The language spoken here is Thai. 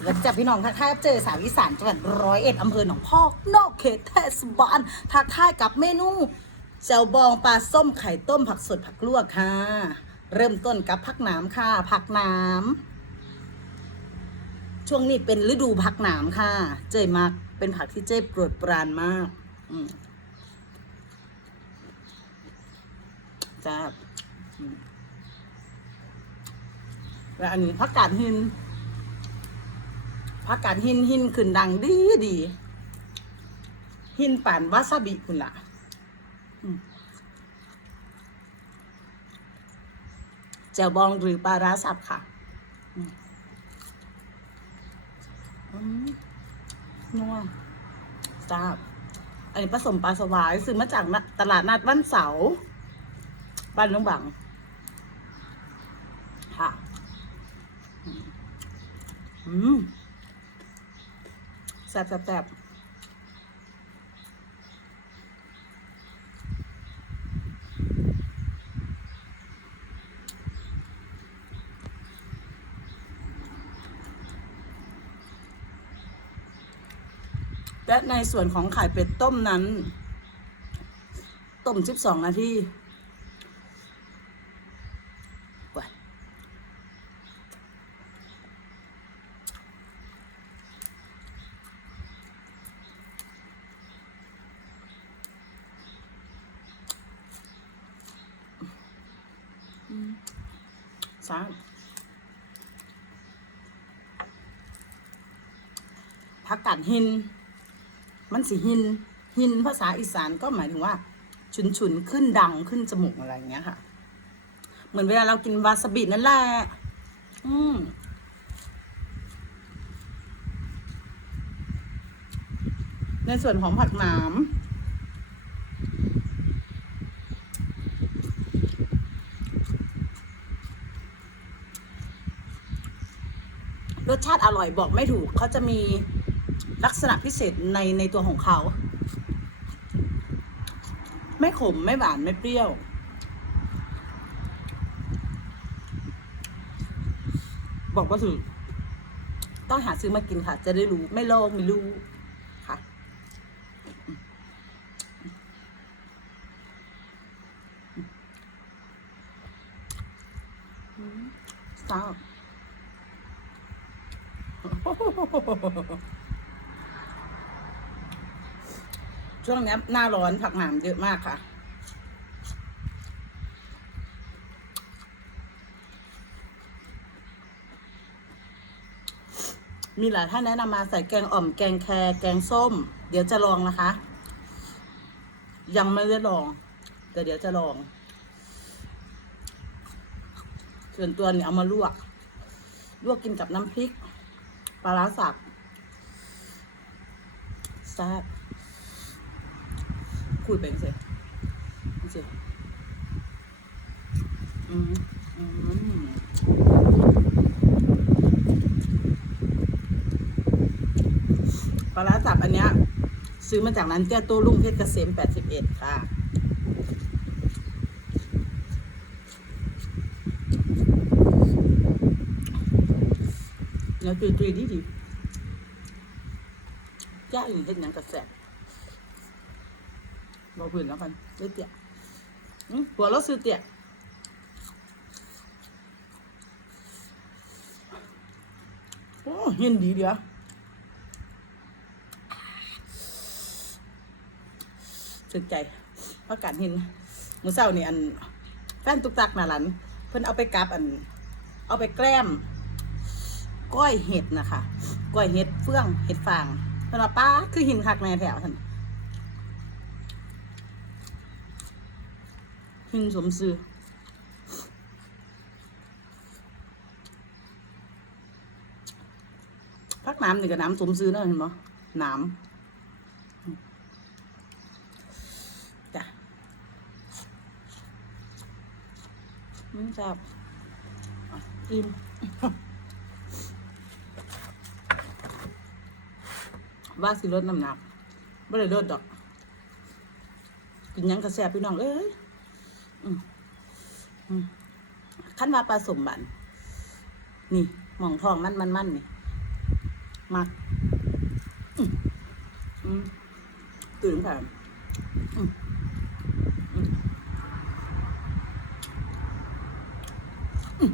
สวัสดีจ้ะพี่น้องทักทายเจอสาวอีสานจังหวัดร้อยเอ็ดอำเภอหนองพอก นอกเขตเทศบาลทักทายกับเมนูเจลบองปลาส้มไข่ต้มผักสดผักลวกค่ะ เริ่มต้นกับผักหนามค่ะ ผักหนามช่วงนี้เป็นฤดูผักหนามค่ะ เจยมากเป็นผักที่เจยโปรดปรานมากอืมจ้าแล้วอันนี้ผักกาดหิน พักการหินหินขึ้นดังดีดี หินป่านวาซาบิคุณล่ะแจ่วบองหรือปลาร้าสับค่ะนัวทราบอันนี้ผสมปลาสวายซื้อมาจากตลาดนัดวันเสาร์บ้านลุงบัง ค่ะ อืมอืมแซ่บแซ่บแซ่บและในส่วนของไข่เป็ดต้มนั้น ต้ม 12 นาที สามผักกาดหิน มันสิหิน หินภาษาอีสานก็หมายถึงว่า ฉุนฉุนๆขึ้นดังขึ้นจมูกอะไรอย่างเงี้ยค่ะ เหมือนเวลาเรากินวาซาบินั่นแหละ อืมในส่วนของผักหนาม รสชาติอร่อยบอกไม่ถูก เขาจะมีลักษณะพิเศษในในตัวของเขา ไม่ขมไม่หวานไม่เปรี้ยว บอกว่าถึงต้องหาซื้อมากินค่ะ จะได้รู้ไม่ลองไม่รู้ค่ะทราบ ช่วงนี้หน้าร้อนผักหนามเยอะมากค่ะ มีหลายท่านแนะนำมาใส่แกงอ่อมแกงแครแกงส้ม เดี๋ยวจะลองนะคะ ยังไม่ได้ลอง แต่เดี๋ยวจะลอง ส่วนตัวเนี่ยเอามาลวก ลวกกินกับน้ำพริก ปลาร้าสับแซ่บคุยไปสิสิอืมอืมปลาร้าสับอันเนี้ย ซื้อมาจากร้านเตี้ยโต้รุ่งเพชรเกษม81ค่ะ นื้อตุยตุยดีดีย่าอื่นเห็นยังกระแสบอกพื้นแล้วกันเตี้ยหัวเราซื้อเตี้ยโอ้เห็นดีเดียวสุดใจพราะการเห็นมือเศร้านี่อันแฟนตุกตักน่ะหลันเพิ่นเอาไปกับอัน เอาไปแกล้ม ก้อยเห็ดนะคะก้อยเห็ดเฟื่องเห็ดฟางสำหรับป้าคือหินคักในแถวท่านหินสมซื้อพักน้ำนี่กับน้ำสมซื้อเนอะเห็นไหมน้ำจ้ะอืมจับอิ่ม ว่าสิลดน้ำหนักไม่ได้ลดดอก กินยังกระแสบพี่น้องเอ้ยขั้นว่าปลาสมบันนี่หมองทองมันมันมันนี่มักตื่นค่ะอืมอืมอืม